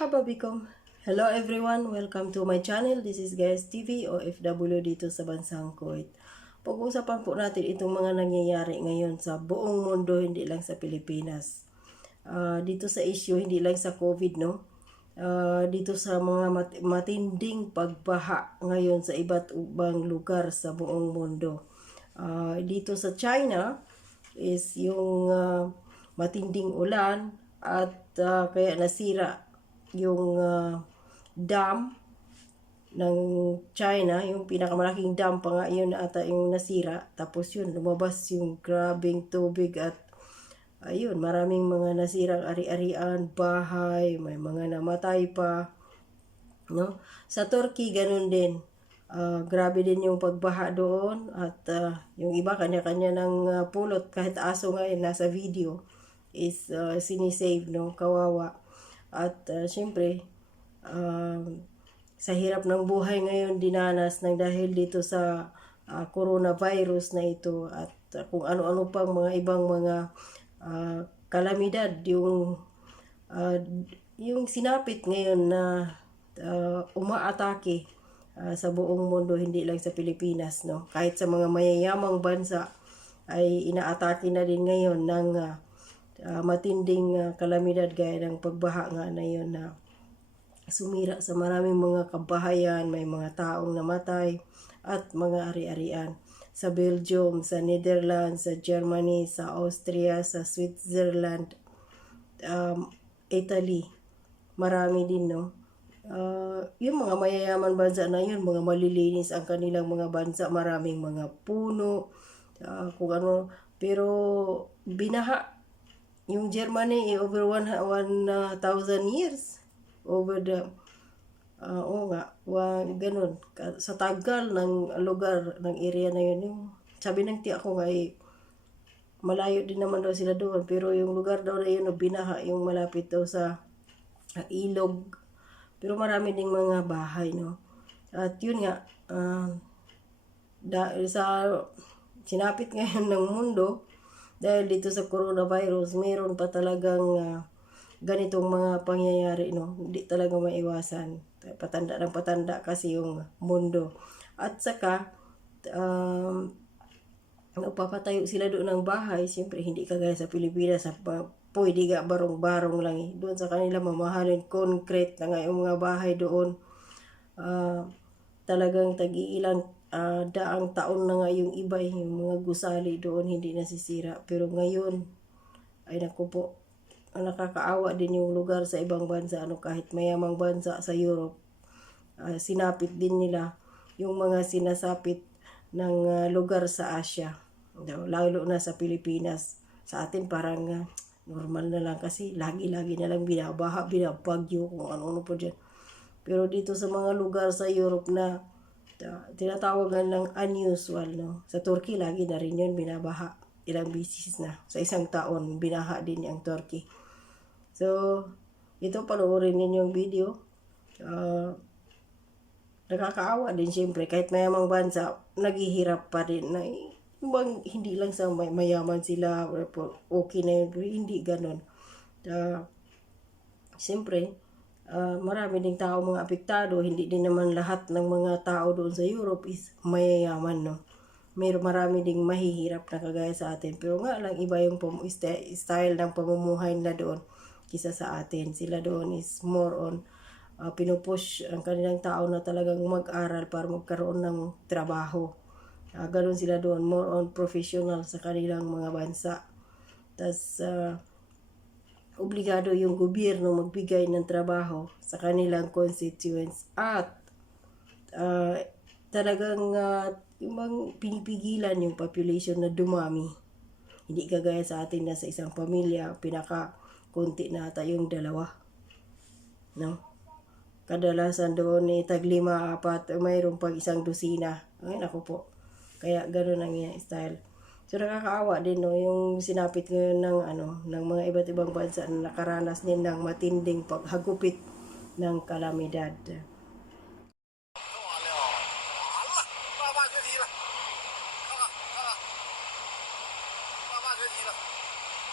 Marhaba bikum. Hello everyone, welcome to my channel. This is Guys TV o OFW dito sa bansang Kuwait. Pag-uusapan po natin itong mga nangyayari ngayon sa buong mundo, hindi lang sa Pilipinas. Dito sa issue, hindi lang sa COVID, no? Dito sa mga matinding pagbaha ngayon sa iba't ibang lugar sa buong mundo. Dito sa China is yung matinding ulan at kaya nasira yung dam ng China, yung pinakamalaking dam pa nga yun ata yung nasira. Tapos yun, lumabas yung grabing tubig at ayun, maraming mga nasirang ari-arian, bahay, may mga namatay pa, no? Sa Turkey ganun din. Grabe din yung pagbaha doon at yung iba kanya-kanya ng pulot, kahit aso nga yun, nasa video is sinisave, no? Kawawa. At syempre sa hirap ng buhay ngayon dinanas ng dahil dito sa coronavirus na ito at kung ano-ano pang mga ibang mga kalamidad yung sinapit ngayon na umaatake sa buong mundo, hindi lang sa Pilipinas, no? Kahit sa mga mayayamang bansa ay inaatake na din ngayon ng matinding kalamidad gaya ng pagbaha nga na yun na sumira sa maraming mga kabahayan, may mga taong namatay at mga ari-arian. Sa Belgium, sa Netherlands, sa Germany, sa Austria, sa Switzerland, Italy, marami din, no? Yung mga mayayaman bansa na yun, mga malilinis ang kanilang mga bansa, maraming mga puno, kung ano, pero binaha. Yung Germany, over 1,000 years. Over the, ganun. Sa tagal ng lugar, ng area na yun. Yung, sabi ng tiya ko nga, malayo din naman daw sila doon. Pero yung lugar daw na yun, binaha, yung malapit daw sa ilog. Pero marami ding mga bahay, no? At yun nga, sa sinapit ngayon ng mundo, dahil dito sa coronavirus, mayroon pa talagang ganitong mga pangyayari, no? Hindi talaga maiwasan. Patanda ng patanda kasi yung mundo. At saka, nagpapatayo sila doon ng bahay. Siyempre, hindi kagaya sa Pilipinas. Pwede ka barong-barong lang. Doon sa kanila, mamahalin concrete na nga yung mga bahay doon. Talagang tag-iilang daang taon na nga yung iba, yung mga gusali doon hindi nasisira. Pero ngayon, ay naku po, nakakaawa din yung lugar sa ibang bansa, ano, kahit mayamang bansa sa Europe, sinapit din nila yung mga sinasapit ng lugar sa Asia, lalo na sa Pilipinas. Sa atin parang normal na lang kasi lagi-lagi na lang binabaha, binabagyo, kung ano-ano po dyan. Pero dito sa mga lugar sa Europe na tinatawagan ng unusual, no? Sa Turkey, lagi na rin yun binabaha. Ilang bisis na. Sa isang taon, binaha din ang Turkey. So, ito, panoorin ninyo yung video. Nakakaawa din siyempre. Kahit mayamang bansa, naghihirap pa rin. Na, hindi lang sa mayaman sila, okay na yun. Pero hindi ganon. Siyempre, marami ding tao mga apektado. Hindi din naman lahat ng mga tao doon sa Europe is mayayaman, no? Marami ding mahihirap na kagaya sa atin. Pero nga lang, iba yung style ng pamumuhay na doon kisa sa atin. Sila doon is more on pinupush ang kanilang tao na talagang mag-aral para magkaroon ng trabaho. Ganon sila doon, more on professional sa kanilang mga bansa. Tas obligado yung gobyerno magbigay ng trabaho sa kanilang constituents at talagang yung pinipigilan yung population na dumami. Hindi kagaya sa atin na sa isang pamilya, pinaka-kunti na ata yung dalawa, no? Kadalasan doon tag-5, 4, mayroon pag isang dosina. Ay, naku po. Kaya gano'n ang style. So nakakaawa din, no, yung sinapit ngayon ng mga iba't ibang bansa na nakaranas din ng matinding paghagupit ng kalamidad.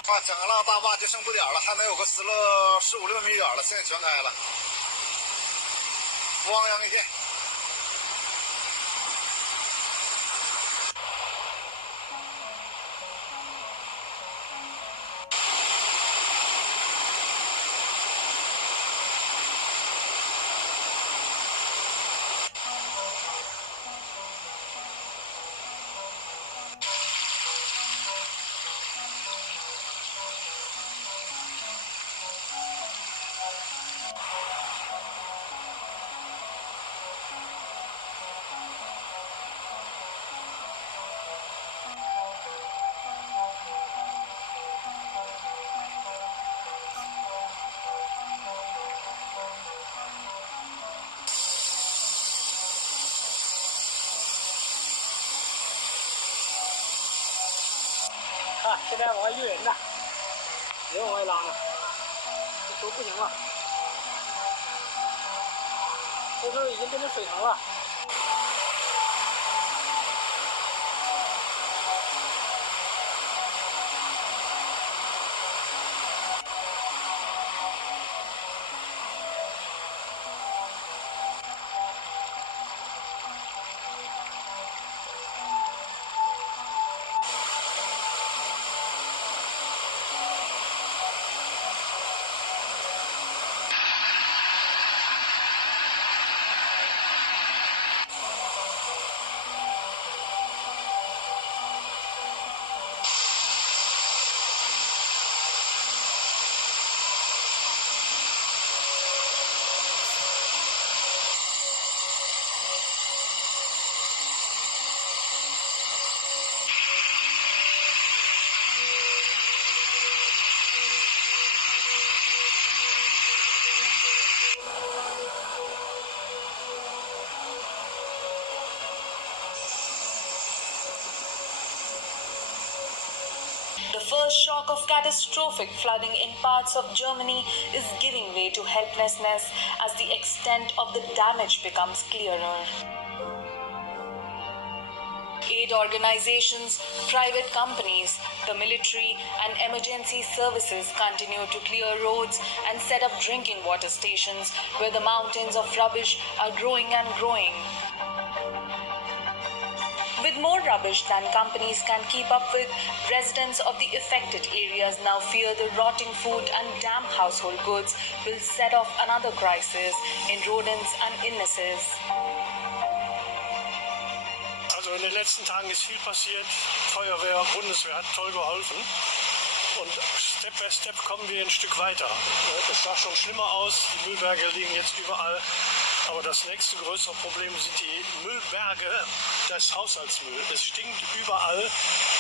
啊，整个大坝就剩不点了，还能有个15、16米远了，现在全开了，汪洋一片。啊，现在往外运人呢，人往外拉呢，这都不行了，后头已经变成水塘了。The first shock of catastrophic flooding in parts of Germany is giving way to helplessness as the extent of the damage becomes clearer. Aid organizations, private companies, the military and emergency services continue to clear roads and set up drinking water stations where the mountains of rubbish are growing and growing. With more rubbish than companies can keep up with, residents of the affected areas now fear the rotting food and damp household goods will set off another crisis in rodents and illnesses. Also in den letzten Tagen ist viel passiert. Feuerwehr, Bundeswehr hat toll geholfen. Und Step by Step kommen wir ein Stück weiter. Es sah schon schlimmer aus, die Müllberge liegen jetzt überall. Aber das nächste größere Problem sind die Müllberge des Haushaltsmüll. Es stinkt überall.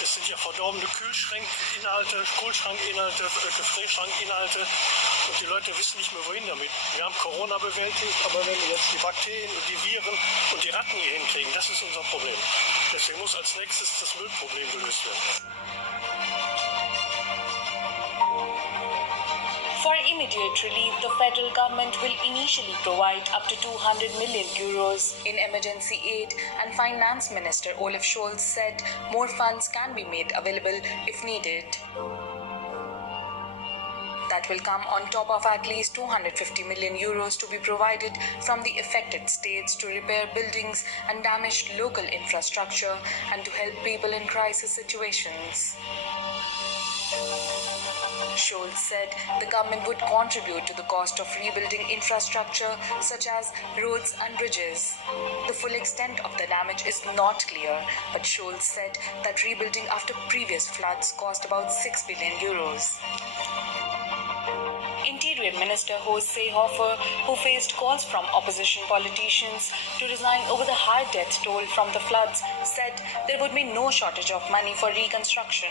Es sind ja verdorbene Kühlschrankinhalte, Gefrierschrankinhalte. Und die Leute wissen nicht mehr, wohin damit. Wir haben Corona bewältigt, aber wenn wir jetzt die Bakterien und die Viren und die Ratten hier hinkriegen, das ist unser Problem. Deswegen muss als nächstes das Müllproblem gelöst werden. For immediate relief, the federal government will initially provide up to 200 million euros in emergency aid, and Finance Minister Olaf Scholz said more funds can be made available if needed. That will come on top of at least 250 million euros to be provided from the affected states to repair buildings and damaged local infrastructure and to help people in crisis situations. Scholz said the government would contribute to the cost of rebuilding infrastructure such as roads and bridges. The full extent of the damage is not clear, but Scholz said that rebuilding after previous floods cost about 6 billion euros. Interior Minister Horst Seehofer, who faced calls from opposition politicians to resign over the high death toll from the floods, said there would be no shortage of money for reconstruction.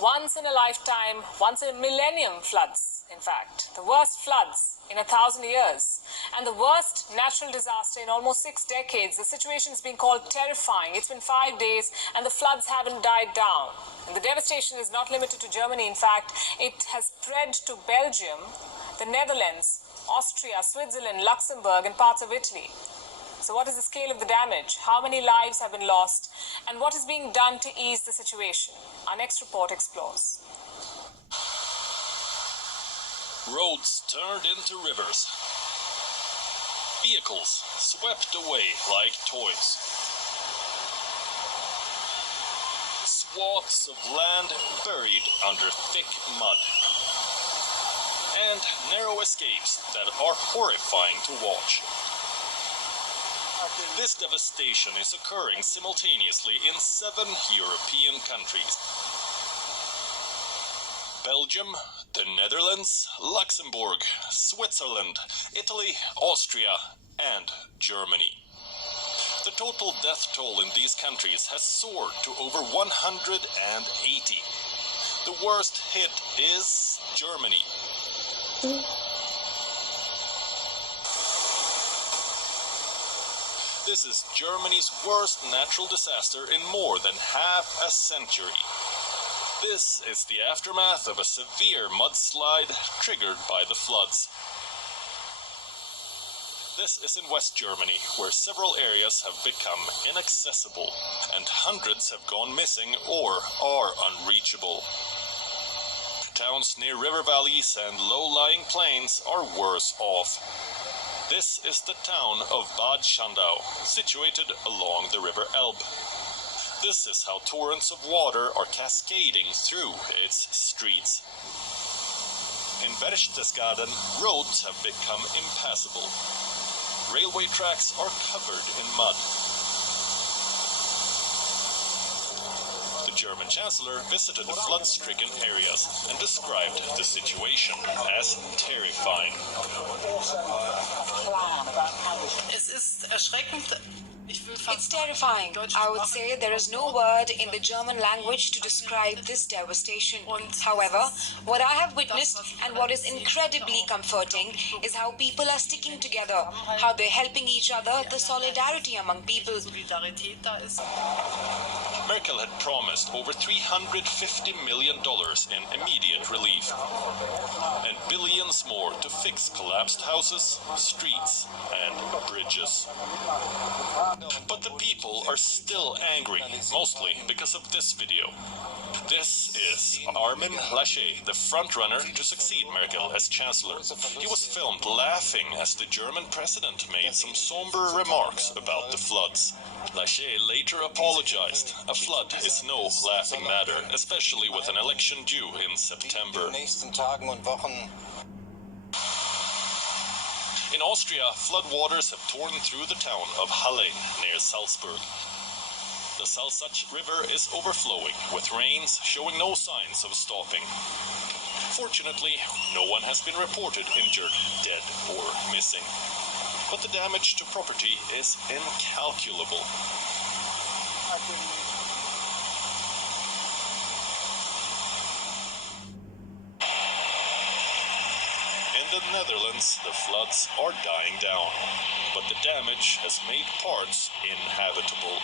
once in a lifetime, once in a millennium floods, in fact. The worst floods in 1,000 years. And the worst natural disaster in almost 6 decades. The situation is being called terrifying. It's been 5 days and the floods haven't died down. And the devastation is not limited to Germany. In fact, it has spread to Belgium, the Netherlands, Austria, Switzerland, Luxembourg, and parts of Italy. So what is the scale of the damage? How many lives have been lost? And what is being done to ease the situation? Our next report explores. Roads turned into rivers. Vehicles swept away like toys. Swaths of land buried under thick mud. And narrow escapes that are horrifying to watch. This devastation is occurring simultaneously in 7 European countries. Belgium, the Netherlands, Luxembourg, Switzerland, Italy, Austria, and Germany. The total death toll in these countries has soared to over 180. The worst hit is Germany. This is Germany's worst natural disaster in more than half a century. This is the aftermath of a severe mudslide triggered by the floods. This is in West Germany, where several areas have become inaccessible, and hundreds have gone missing or are unreachable. Towns near river valleys and low-lying plains are worse off. This is the town of Bad Schandau, situated along the river Elbe. This is how torrents of water are cascading through its streets. In Berchtesgaden, roads have become impassable. Railway tracks are covered in mud. The German Chancellor visited the flood-stricken areas and described the situation as terrifying. It's terrifying. I would say there is no word in the German language to describe this devastation. However, what I have witnessed and what is incredibly comforting is how people are sticking together, how they're helping each other, the solidarity among people. Merkel had promised over $350 million in immediate relief, and billions more to fix collapsed houses, streets, and bridges. But the people are still angry, mostly because of this video. This is Armin Laschet, the frontrunner to succeed Merkel as Chancellor. He was filmed laughing as the German president made some somber remarks about the floods. Laschet later apologized. A flood is no laughing matter, especially with an election due in September. In Austria, floodwaters have torn through the town of Halle near Salzburg. The Salzach River is overflowing, with rains showing no signs of stopping. Fortunately, no one has been reported injured, dead, or missing. But the damage to property is incalculable. In the Netherlands, the floods are dying down, but the damage has made parts inhabitable.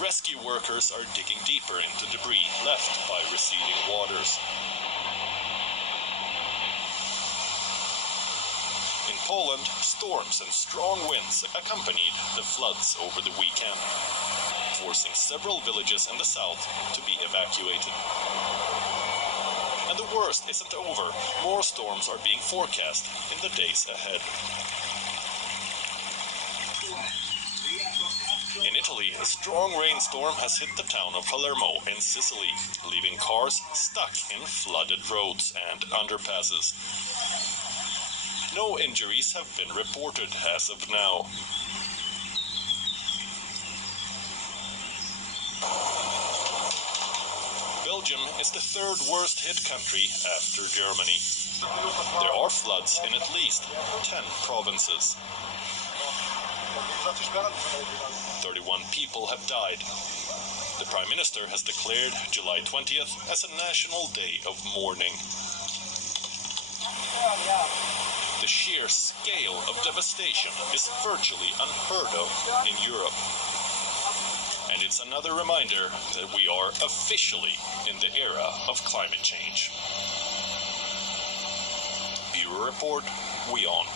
Rescue workers are digging deeper into debris left by receding waters. In Poland, storms and strong winds accompanied the floods over the weekend, forcing several villages in the south to be evacuated. And the worst isn't over. More storms are being forecast in the days ahead. In Italy, a strong rainstorm has hit the town of Palermo in Sicily, leaving cars stuck in flooded roads and underpasses. No injuries have been reported as of now. Belgium is the third worst hit country after Germany. There are floods in at least 10 provinces. 31 people have died. The Prime Minister has declared July 20th as a national day of mourning. The sheer scale of devastation is virtually unheard of in Europe. And it's another reminder that we are officially in the era of climate change. Bureau Report, We On.